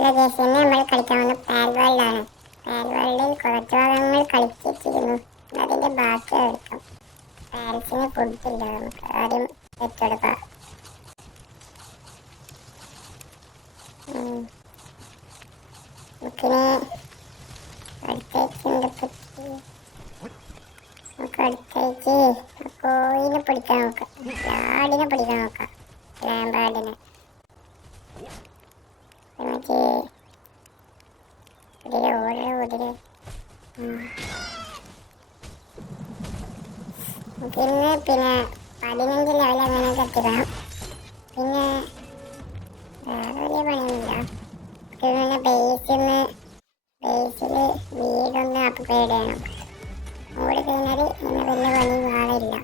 നമ്മൾ കളിക്കാവുന്ന പാൽവേൾഡാണ്. പാൽവേൾഡിൽ കുറച്ച് ഭാഗങ്ങൾ കളിച്ചിരുന്നു. അതിൻ്റെ ബാക്കി എടുക്കാം. പാൽസിന് ഫുഡില്ല. നമുക്ക് ആദ്യം വെച്ചെടുക്കാം. നമുക്കിനി അടുത്തേക്ക് കോയിനെ പിടിക്കാൻ നോക്കാം. ആടിനെ പിടിക്കാൻ നോക്കാം. ലാമ്പാടിനെ പിന്നെ 15 ലെവൽ അങ്ങനെ എത്തിക്കണം. പിന്നെ വേറെ വലിയ പണിയൊന്നുമില്ല. പിന്നെ ബേസിൽ വീടൊന്ന് അപ്ഗ്രേഡ് ചെയ്യണം. കൂടി കഴിഞ്ഞാൽ ഇങ്ങനെ വലിയ പണി കാണില്ല.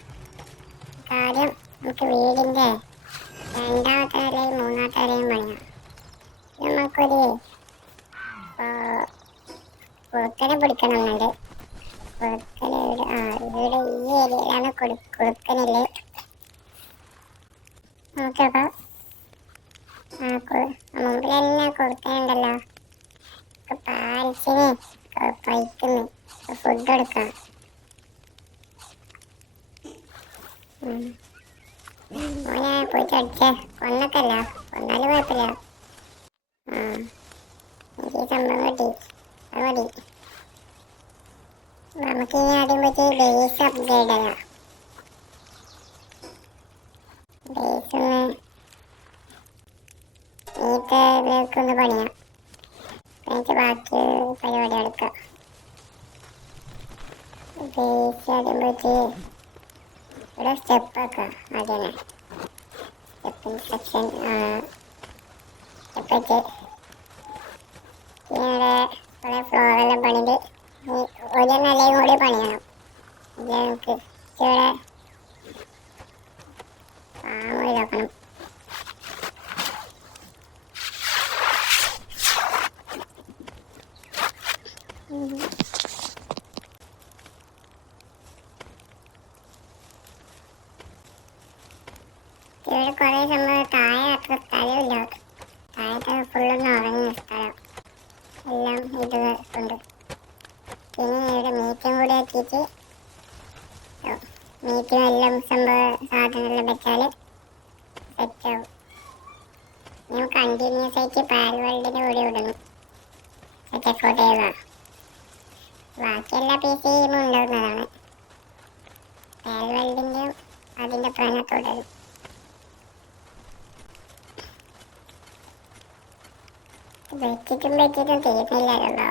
കാര്യം നമുക്ക് വീടിൻ്റെ 2ാമത്തെ നിലയും 3ാമത്തെ നിലയും പണിയാണ്. നമുക്കൊരു കുറുക്കനെ പിടിക്കണമെന്നുണ്ട്. കുറുക്കന് ഇവിടെ ഈ ഏരിയയിലാണ് കുറുക്കനില്. നോക്കിയപ്പോൾ മുമ്പിൽ തന്നെ കുറുക്കനുണ്ടല്ലോ. പാൽസിന് പൈക്കുന്നു ഫുഡ് കൊടുക്കാം. മോനെ പോയിട്ട് അടിച്ചേ. കൊന്നൊക്കല്ല, കൊന്നാലും കുഴപ്പമില്ല. എനിക്ക് ഈ സംഭവം കിട്ടി. അത് മതി. നമുക്കിനി ആദ്യം പോയിട്ട് ബേസ് അപ്ഗ്രേഡ് ചെയ്യാം. ബേസ് നീട്ടിലേക്കൊന്ന് പണിയാം. എന്നിട്ട് ബാക്കി പരിപാടി എടുക്കാം. ബേസ് ആദ്യം പോയിട്ട് ഇവിടെ സ്റ്റെപ്പ് വെക്കാം. ആദ്യമേ സ്റ്റെപ്പിൻ്റെ സെക്ഷൻ സ്റ്റെപ്പ് വെച്ച് പിന്നെ ഇവിടെ കുറേ ഫ്ലോറെല്ലാം പണിത് ഒരു നിലയും കൂടി പണിയണം. ഇത് നമുക്ക് ഇവിടെ ഫാം ഒഴിവാക്കണം. ഇവിടെ കുറേ സംഭവം താഴെ അത്ര സ്ഥലമില്ല. താഴത്തെ ഫുള്ളൊന്നും ഉറങ്ങുന്ന സ്ഥലം എല്ലാം ഇത് ഉണ്ട്. പിന്നെ ഇവിടെ മീറ്റും കൂടി ആക്കിയിട്ട് മീറ്റും എല്ലാം സാധനമെല്ലാം വെച്ചാൽ സെറ്റാവും. ഞാൻ കണ്ടിന്യൂസ് ആയിട്ട് പാൽവേൾഡിൻ്റെ കൂടെ വിടുന്നു. ചെക്കൗട്ട് ചെയ്യുക. ബാക്കി എല്ലാ PCയും ഉണ്ടാകുന്നതാണ്. പാൽവേൾഡിൻ്റെയും അതിൻ്റെ പ്രണത്തോടെ വെച്ചിട്ടും തീർന്നില്ലല്ലോ.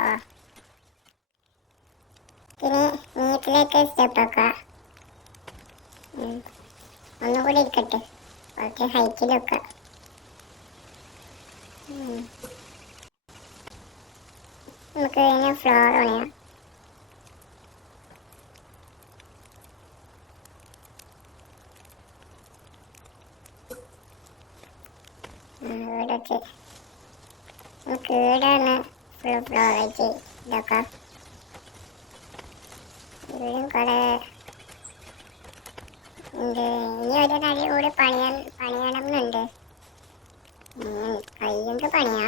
പിന്നെ മീറ്റിലേക്ക് സ്റ്റെപ്പ് വെക്കുക. ഒന്നുകൂടി ഇരിക്കട്ടെ. കുറച്ച് ഹൈറ്റിൽ വെക്കുക. നമുക്ക് ഇതിന് ഫ്ലോർ പണിയാം. ഇവിടെ വെച്ച് നമുക്ക് ഇവിടെ ഒന്ന് ഫുൾ ഫ്ലോർ ആയിട്ട് ഇതാക്കാം. ഇവിടെയും കുറേ ഉണ്ട്. ഇനി ഒരു നില കൂടി പണിയണം എന്നുണ്ട്. കയ്യൊക്കെ പണിയാ.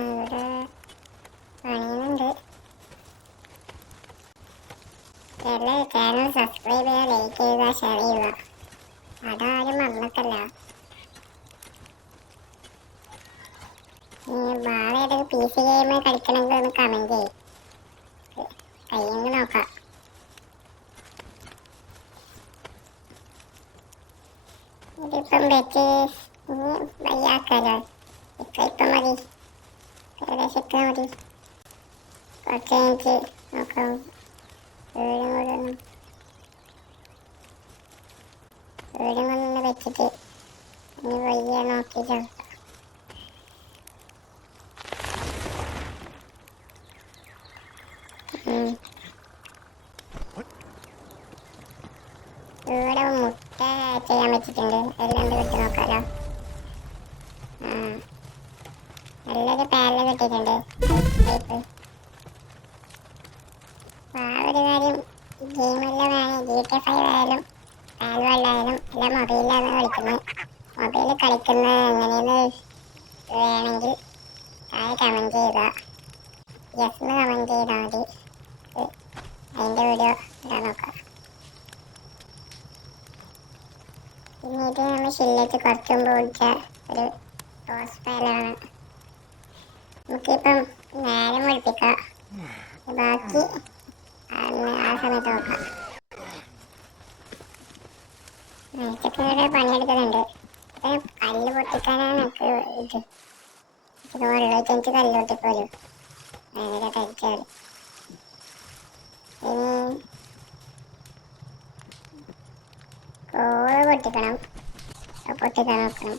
ഇവിടെ പണിയുന്നുണ്ട്. ചാനൽ സബ്സ്ക്രൈബ് ചെയ്യുക, ലൈക്ക് ചെയ്യുക, ഷെയർ ചെയ്യുക. അതാരും മറന്നിട്ടല്ല. വേറെ ഏതൊക്കെ PC ഗെയിം കളിക്കണമെങ്കിൽ ഒന്ന് കമൻറ്റ് ചെയ്യും. കയ്യെങ്കിൽ നോക്കാം. ഇതിപ്പം വെച്ച് ഇനി വയ്യാക്കാലോ. ഇപ്പം മതി. ഏകദേശം മതി. കുറച്ച് കഴിഞ്ഞിട്ട് നോക്കാം. വീടും കൊണ്ടൊന്ന് വെച്ചിട്ട് ഇനി വയ്യ നോക്കിയിട്ട് ഇവിടെ മുട്ട ചെയ്യാൻ വെച്ചിട്ടുണ്ട്. എല്ലാം കിട്ടി നോക്കാലോ. നല്ലൊരു പാനൽ കിട്ടിയിട്ടുണ്ട്. ഗെയിമെല്ലാം വേണമെങ്കിൽ GTA 5 ആയാലും പാൽവേൾഡ് എല്ലാം മൊബൈലിലാണ് കളിക്കുന്നത്. മൊബൈലിൽ കളിക്കുന്നത് എങ്ങനെയെന്ന് വേണമെങ്കിൽ താഴെ കമൻറ്റ് ചെയ്യുക. യെസ് എന്ന് കമൻറ്റ് ചെയ്താൽ മതി. അതിൻ്റെ വീഡിയോ ഇടാൻ നോക്കാം. പിന്നെ ഇത് നമ്മൾ ഷില്ലേറ്റ് കുറച്ച് മുമ്പ് വിളിച്ച ഒരു റോസ് പാലാണ്. നമുക്കിപ്പം നേരം വെളുപ്പിക്കാം. ബാക്കി ആ സമയത്ത് നോക്കാം. നൈറ്റൊക്കെ പണിയെടുക്കുന്നുണ്ട്. ഇപ്പം കല്ല് പൊട്ടിക്കാനാണ് നമുക്ക് ഇത് വെള്ളമൊക്കെ എനിക്ക് കല്ല് പൊട്ടിപ്പോലും ഭയങ്കര ടൈറ്റാണ്. ഇനി കോള് പൊട്ടിക്കണം, പൊട്ടിക്കാൻ നോക്കണം.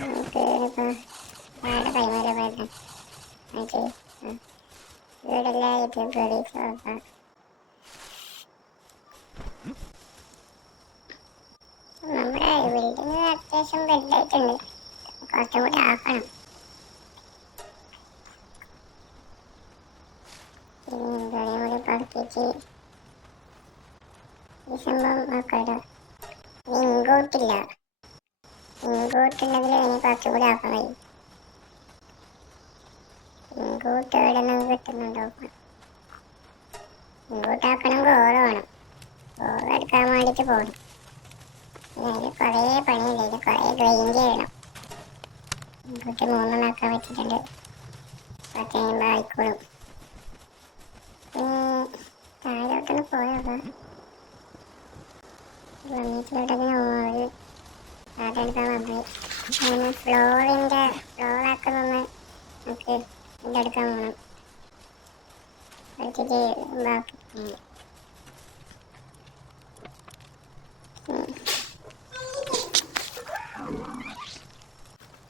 നമുക്ക് ഇപ്പം ആരുടെ കൈമാറി പോയത് ഇവിടെല്ലാം യൂട്യൂബ് പ്രൊഡ്യൂസ് നോക്കാം. നമ്മുടെ ബിൽഡിങ് അത്യാവശ്യം വലുതായിട്ടുണ്ട്, കുറച്ചും കൂടി ആക്കണം. ഇതും കൂടി പഠിപ്പിച്ച് ഈ സംഭവം നോക്കാം. ഇങ്ങോട്ടില്ല, ഇങ്ങോട്ടുണ്ടെങ്കിൽ ഇനി കുറച്ചും കൂടി ആക്കാൻ കഴിയും. ഇങ്ങോട്ട് എവിടെ നിന്ന് കിട്ടുന്നുണ്ടോ? ഇങ്ങോട്ടാക്കണം. ഗോള് വേണം, ഗോൾ എടുക്കാൻ വേണ്ടിയിട്ട് പോകണം. അതിന് കുറേ പണിയുണ്ട്, ഇത് കുറേ ഗ്രൈൻഡ് ചെയ്യണം. ഇങ്ങോട്ട് 3 ആക്കാൻ പറ്റിയിട്ടുണ്ട്. കുറച്ച് കഴിയുമ്പോൾ ആയിക്കോളും. താഴോട്ടൊന്ന് പോയോക്കാം. വന്നിട്ടിലോട്ടൊക്കെ അതെടുക്കാൻ വന്നത് അങ്ങനെ ഫ്ലോറാക്കുന്നൊന്ന് നമുക്ക് ഇതെടുക്കാൻ പോകണം. എടുത്തിട്ട് ബാക്കി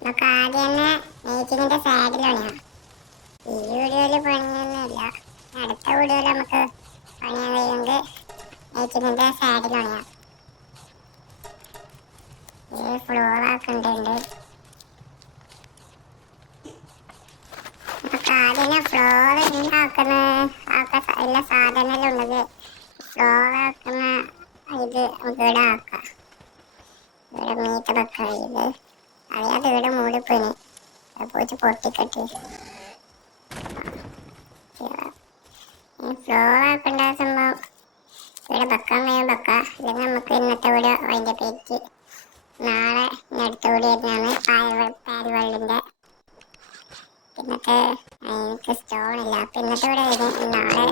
നമുക്ക് ആദ്യം തന്നെ നെയ്ച്ചിൻ്റെ സാഡിൽ പണിയാം. ഈ വീഡിയോയിൽ പണിയൊന്നുമില്ല, അടുത്ത വീഡിയോയിൽ നമുക്ക് പണിയാൻ കഴിയുമെങ്കിൽ നെയ്ച്ചിൻ്റെ സാഡിൽ പണിയാം. ഇത് ഫ്ലോറാക്കുന്നുണ്ട്. നമുക്ക് ആദ്യം ഫ്ലോർ ഉണ്ടാക്കുന്ന എല്ലാ സാധനമെല്ലാം ഉള്ളത് ഫ്ലോറാക്കുന്ന ഇത് നമുക്ക് ഇവിടെ ആക്കാം. ഇവിടെ മീറ്റ് വെക്കാം. ഇത് അറിയാതെ ഇവിടെ മൂടിപ്പോയിന്, പോയിട്ട് പൊട്ടിക്കെട്ടി. ഫ്ലോറാക്കേണ്ട സംഭവം ഇവിടെ വെക്കാൻ വേഗം വെക്കാം. അല്ലെങ്കിൽ നമുക്ക് ഇന്നത്തെ വീഡിയോ അതിൻ്റെ പേറ്റ് നാളെ അടുത്ത വീഡിയോ വരുന്നതാണ് പാൽവേൾഡിൻ്റെ. ഇന്നത്തെ എനിക്ക് സ്റ്റോൺ ഇല്ല, അപ്പം ഇന്നത്തെ വീഡിയോ നാളെ